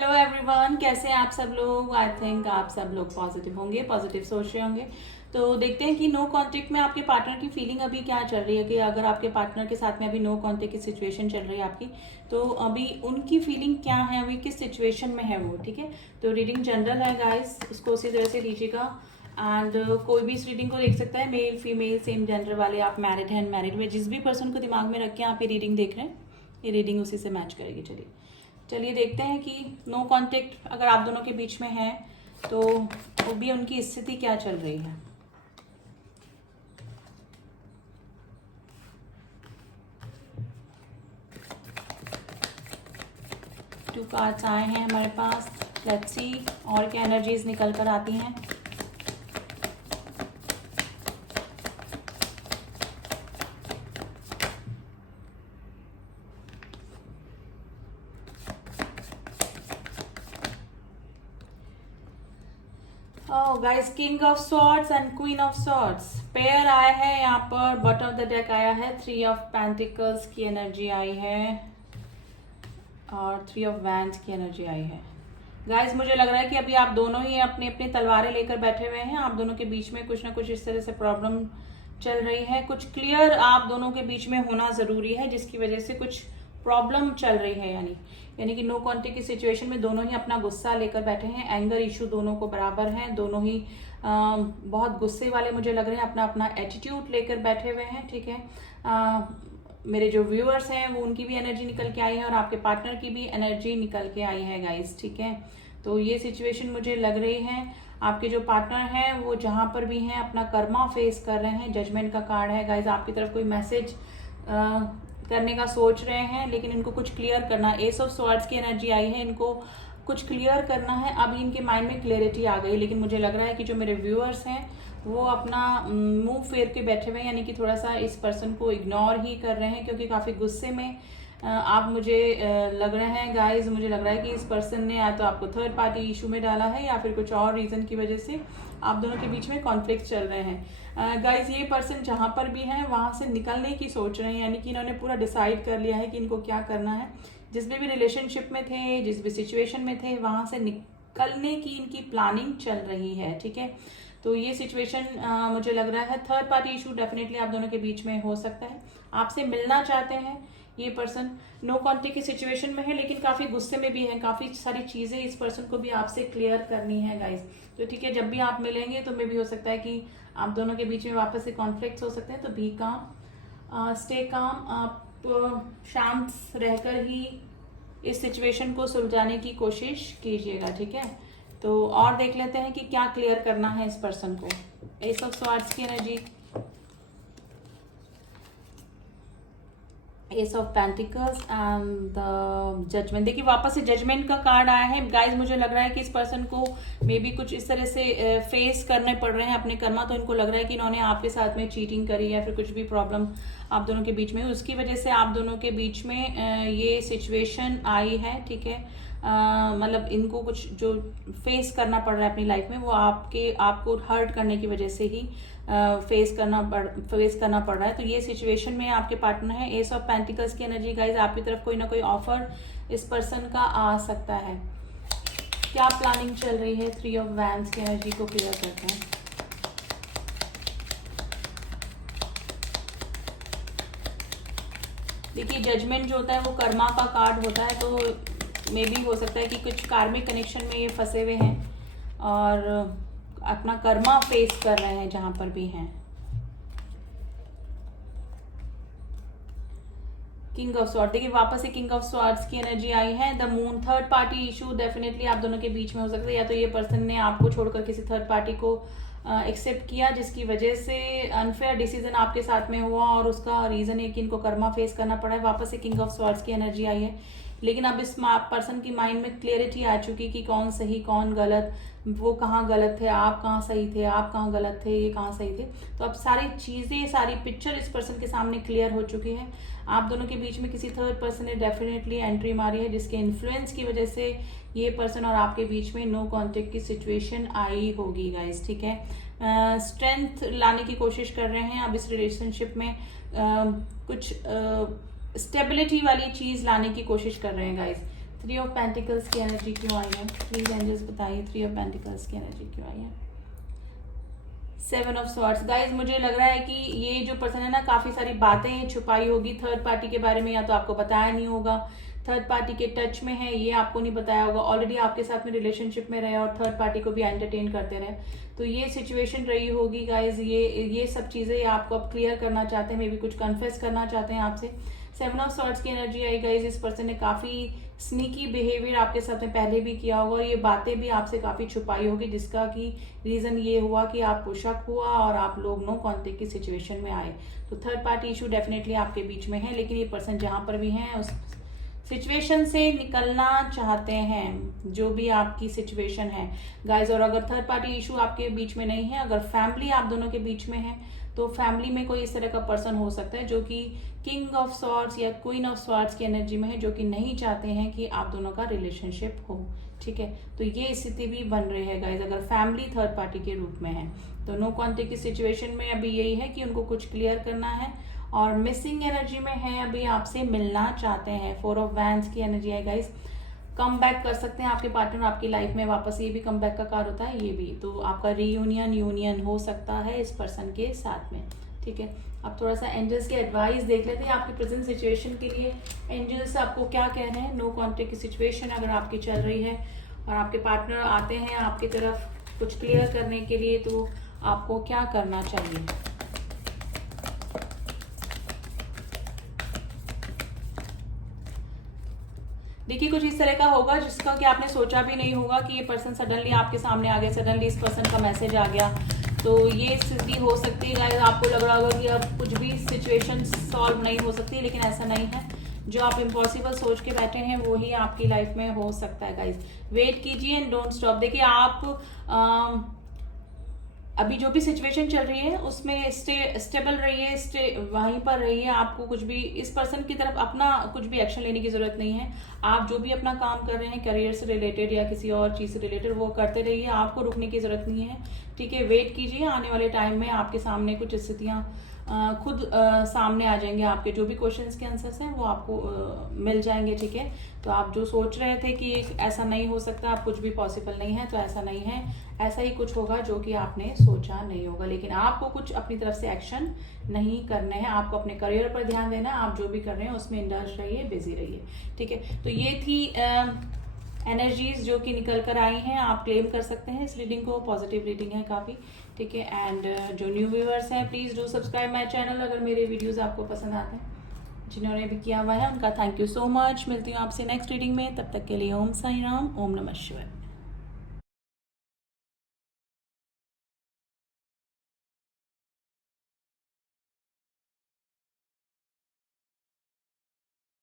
Hello everyone, कैसे हैं आप सब लोग। आई थिंक आप सब लोग पॉजिटिव होंगे, पॉजिटिव सोच रहे होंगे। तो देखते हैं कि नो कांटेक्ट में आपके पार्टनर की फीलिंग अभी क्या चल रही है। कि अगर आपके पार्टनर के साथ में अभी नो कांटेक्ट की सिचुएशन चल रही है आपकी, तो अभी उनकी फीलिंग क्या है, अभी किस सिचुएशन में है वो। ठीक है, तो रीडिंग जनरल है गाइस, उसको उसी तरह से लीजिएगा। एंड कोई भी इस रीडिंग को देख सकता है, मेल फीमेल सेम जेंडर वाले, आप मैरिड हैं अनमैरिड में, जिस भी पर्सन को दिमाग में रख के आप ये रीडिंग देख रहे हैं, ये रीडिंग उसी से मैच करेगी। चलिए चलिए देखते हैं कि नो कांटेक्ट अगर आप दोनों के बीच में है तो वो भी उनकी स्थिति क्या चल रही है। टू कार्ड्स आए हैं हमारे पास। लेट्स सी और क्या एनर्जीज निकल कर आती हैं। Guys, king of swords and queen of swords pair आया है यहाँ पर। बॉटम ऑफ द डेक आया है, थ्री ऑफ पेंटिकल्स की एनर्जी आई है और थ्री ऑफ वैंड्स की एनर्जी आई है। गाइस, मुझे लग रहा है कि अभी आप दोनों ही अपनी अपनी तलवारें लेकर बैठे हुए हैं। आप दोनों के बीच में कुछ ना कुछ इस तरह से प्रॉब्लम चल रही है। कुछ क्लियर आप दोनों के बीच में होना जरूरी है, जिसकी वजह से कुछ प्रॉब्लम चल रही है। यानी कि नो कॉन्टेक्ट की सिचुएशन में दोनों ही अपना गुस्सा लेकर बैठे हैं। एंगर इशू दोनों को बराबर हैं, दोनों ही बहुत गुस्से वाले मुझे लग रहे हैं, अपना अपना एटीट्यूड लेकर बैठे हुए हैं। ठीक है, मेरे जो व्यूअर्स हैं वो उनकी भी एनर्जी निकल के आई है और आपके पार्टनर की भी एनर्जी निकल के आई है गाइस। ठीक है, तो ये सिचुएशन मुझे लग रही है आपके जो पार्टनर हैं वो जहां पर भी हैं अपना कर्मा फेस कर रहे हैं। जजमेंट का कार्ड है गाइस, आपकी तरफ कोई मैसेज करने का सोच रहे हैं, लेकिन इनको कुछ क्लियर करना। एस ऑफ स्वॉर्ड्स की एनर्जी आई है, इनको कुछ क्लियर करना है। अभी इनके माइंड में क्लियरिटी आ गई, लेकिन मुझे लग रहा है कि जो मेरे व्यूअर्स हैं वो अपना मुंह फेर के बैठे हुए हैं, यानी कि थोड़ा सा इस पर्सन को इग्नोर ही कर रहे हैं, क्योंकि काफी गुस्से में आप मुझे लग रहे हैं गाइस। मुझे लग रहा है कि इस पर्सन ने या तो आपको थर्ड पार्टी इशू में डाला है या फिर कुछ और रीजन की वजह से आप दोनों के बीच में कॉन्फ्लिक्ट चल रहे हैं। गाइस, ये पर्सन जहां पर भी है वहां से निकलने की सोच रहे हैं, यानी कि इन्होंने पूरा डिसाइड कर लिया है कि इनको क्या करना है। जिस भी रिलेशनशिप में थे, जिस भी सिचुएशन में थे, वहां से निकलने की इनकी प्लानिंग चल रही है। ठीक है, तो ये सिचुएशन मुझे लग रहा है थर्ड पार्टी इशू डेफिनेटली आप दोनों के बीच में हो सकता है। आपसे मिलना चाहते हैं ये पर्सन, नो कॉन्टेक्ट की सिचुएशन में है, लेकिन काफी गुस्से में भी है। काफी सारी चीजें इस पर्सन को भी आपसे क्लियर करनी है गाइस। तो ठीक है, जब भी आप मिलेंगे तो मे भी हो सकता है कि आप दोनों के बीच में वापस से कॉन्फ्लिक्ट हो सकते हैं। तो बी काम, स्टे काम, आप शांत रहकर ही इस सिचुएशन को सुलझाने की कोशिश कीजिएगा। ठीक है, तो और देख लेते हैं कि क्या क्लियर करना है इस पर्सन को। एस ऑफ स्वॉर्ड्स की energy, ace of pentacles and the judgment. देखिए वापस से जजमेंट का कार्ड आया है गाइस। मुझे लग रहा है कि इस पर्सन को मे बी कुछ इस तरह से फेस करने पड़ रहे हैं अपने कर्मा। तो इनको लग रहा है कि इन्होंने आपके साथ में चीटिंग करी या फिर कुछ भी प्रॉब्लम आप दोनों के बीच में, उसकी वजह से आप दोनों के बीच में ये सिचुएशन आई है। ठीक है, मतलब इनको कुछ जो फेस करना पड़ रहा है अपनी लाइफ में, वो आपको हर्ट करने की वजह से ही फेस करना पड़ रहा है। तो ये सिचुएशन में आपके पार्टनर है। एस ऑफ पेंटिकल्स की एनर्जी गाइज, आपकी तरफ कोई ना कोई ऑफर इस पर्सन का आ सकता है। क्या प्लानिंग चल रही है। थ्री ऑफ वैंड्स की एनर्जी को क्लियर करते हैं। देखिए जजमेंट जो होता है वो कर्मा का कार्ड होता है, तो मे बी हो सकता है कि कुछ कार्मिक कनेक्शन में ये फंसे हुए हैं और अपना कर्मा फेस कर रहे हैं जहां पर भी हैं। किंग ऑफ स्वॉर्ड, देखिए वापस से किंग ऑफ स्वॉर्ड्स की एनर्जी आई है। The moon, third party issue definitely आप दोनों के बीच में हो सकता है, या तो ये पर्सन ने आपको छोड़कर किसी थर्ड पार्टी को एक्सेप्ट किया, जिसकी वजह से अनफेयर डिसीजन आपके साथ में हुआ और उसका रीजन है कि इनको कर्मा फेस करना पड़ा है। वापस से किंग ऑफ स्वॉर्ड्स की एनर्जी आई है, लेकिन अब इस पर्सन की माइंड में क्लियरिटी आ चुकी कि कौन सही कौन गलत, वो कहाँ गलत थे, आप कहाँ सही थे, आप कहाँ गलत थे, ये कहाँ सही थे। तो अब सारी चीजें, सारी पिक्चर इस पर्सन के सामने क्लियर हो चुकी है। आप दोनों के बीच में किसी थर्ड पर्सन ने डेफिनेटली एंट्री मारी है, जिसके इन्फ्लुएंस की वजह से ये पर्सन और आपके बीच में नो कॉन्टेक्ट की सिचुएशन आई होगी गाइस। ठीक है, स्ट्रेंथ लाने की कोशिश कर रहे हैं अब इस रिलेशनशिप में, कुछ स्टेबिलिटी वाली चीज लाने की कोशिश कर रहे हैं गाइस। 3 ऑफ पेंटिकल्स की एनर्जी क्यों आई है? प्लीज एंजल्स बताइए 3 ऑफ पेंटिकल्स की एनर्जी क्यों आई है? 7 ऑफ स्वॉर्ड्स। गाइज मुझे लग रहा है कि ये जो पर्सन है ना, काफी सारी बातें छुपाई होगी थर्ड पार्टी के बारे में, या तो आपको बताया नहीं होगा, थर्ड पार्टी के टच में है, ये आपको नहीं बताया होगा, ऑलरेडी आपके साथ में रिलेशनशिप में रहे और थर्ड पार्टी को भी एंटरटेन करते रहे, तो ये सिचुएशन रही होगी गाइज। ये सब चीजें आपको अब क्लियर करना चाहते हैं, मे बी कुछ कन्फेस करना चाहते हैं आपसे। 7 ऑफ स्वॉर्ड्स की एनर्जी आई गाइज। इस पर्सन ने काफी स्नीकी बिहेवियर आपके साथ में पहले भी किया होगा और ये बातें भी आपसे काफी छुपाई होगी, जिसका कि रीजन ये हुआ कि आपको शक हुआ और आप लोग नो कॉन्टेक्ट की सिचुएशन में आए। तो थर्ड पार्टी इशू डेफिनेटली आपके बीच में है, लेकिन ये पर्सन जहां पर भी है उस सिचुएशन से निकलना चाहते हैं, जो भी आपकी सिचुएशन है गाइज। और अगर थर्ड पार्टी इशू आपके बीच में नहीं है, अगर फैमिली आप दोनों के बीच में है, तो फैमिली में कोई इस तरह का पर्सन हो सकता है जो कि किंग ऑफ स्वॉर्ड्स या क्वीन ऑफ स्वॉर्ड्स की एनर्जी में है, जो कि नहीं चाहते हैं कि आप दोनों का रिलेशनशिप हो। ठीक है, तो ये स्थिति भी बन रही है गाइज, अगर फैमिली थर्ड पार्टी के रूप में है। तो नो कॉन्टेक्ट की सिचुएशन में अभी यही है कि उनको कुछ क्लियर करना है और मिसिंग एनर्जी में है, अभी आपसे मिलना चाहते हैं। 4 ऑफ वैंड्स की एनर्जी है गाइज। कम बैक कर सकते हैं आपके पार्टनर आपकी लाइफ में वापस, ये भी कम बैक का कार्ड होता है, ये भी। तो आपका यूनियन हो सकता है इस पर्सन के साथ में। ठीक है, अब थोड़ा सा एंजल्स की एडवाइस देख लेते हैं आपकी प्रेजेंट सिचुएशन के लिए। एंजल्स आपको क्या कह रहे हैं? नो कॉन्टेक्ट की सिचुएशन अगर आपकी चल रही है और आपके पार्टनर आते हैं आपकी तरफ कुछ क्लियर करने के लिए, तो आपको क्या करना चाहिए? देखिए, कुछ इस तरह का होगा जिसका कि आपने सोचा भी नहीं होगा कि ये पर्सन सडनली आपके सामने आ गया, सडनली इस पर्सन का मैसेज आ गया। तो ये स्थिति हो सकती है गाइस, आपको लग रहा होगा कि अब कुछ भी सिचुएशन सॉल्व नहीं हो सकती, लेकिन ऐसा नहीं है। जो आप इम्पॉसिबल सोच के बैठे हैं वो ही आपकी लाइफ में हो सकता है गाइस। वेट कीजिए एंड डोंट स्टॉप। देखिए, आप अभी जो भी सिचुएशन चल रही है उसमें स्टेबल रहिए, वहीं पर रहिए। आपको कुछ भी इस पर्सन की तरफ अपना कुछ भी एक्शन लेने की जरूरत नहीं है। आप जो भी अपना काम कर रहे हैं करियर से रिलेटेड या किसी और चीज से रिलेटेड, वो करते रहिए, आपको रुकने की जरूरत नहीं है। ठीक है, वेट कीजिए, आने वाले टाइम में आपके सामने कुछ स्थितियां खुद सामने आ जाएंगे। आपके जो भी क्वेश्चंस के आंसर्स हैं वो आपको मिल जाएंगे। ठीक है, तो आप जो सोच रहे थे कि ऐसा नहीं हो सकता, आप कुछ भी पॉसिबल नहीं है, तो ऐसा नहीं है। ऐसा ही कुछ होगा जो कि आपने सोचा नहीं होगा, लेकिन आपको कुछ अपनी तरफ से एक्शन नहीं करने हैं। आपको अपने करियर पर ध्यान देना है, आप जो भी कर रहे हैं उसमें इंडल्ज रहिए, बिजी रहिए। ठीक है, तो ये थी एनर्जीज जो कि निकल कर आई हैं। आप क्लेम कर सकते हैं इस रीडिंग को, पॉजिटिव रीडिंग है काफी। ठीक है, एंड जो न्यू व्यूअर्स हैं please do subscribe my channel अगर मेरे वीडियोस आपको पसंद आते हैं। जिन्होंने भी किया हुआ है उनका थैंक यू सो मच। मिलती हूँ आपसे नेक्स्ट रीडिंग में, तब तक के लिए ओम साई राम, ओम नमः शिवाय।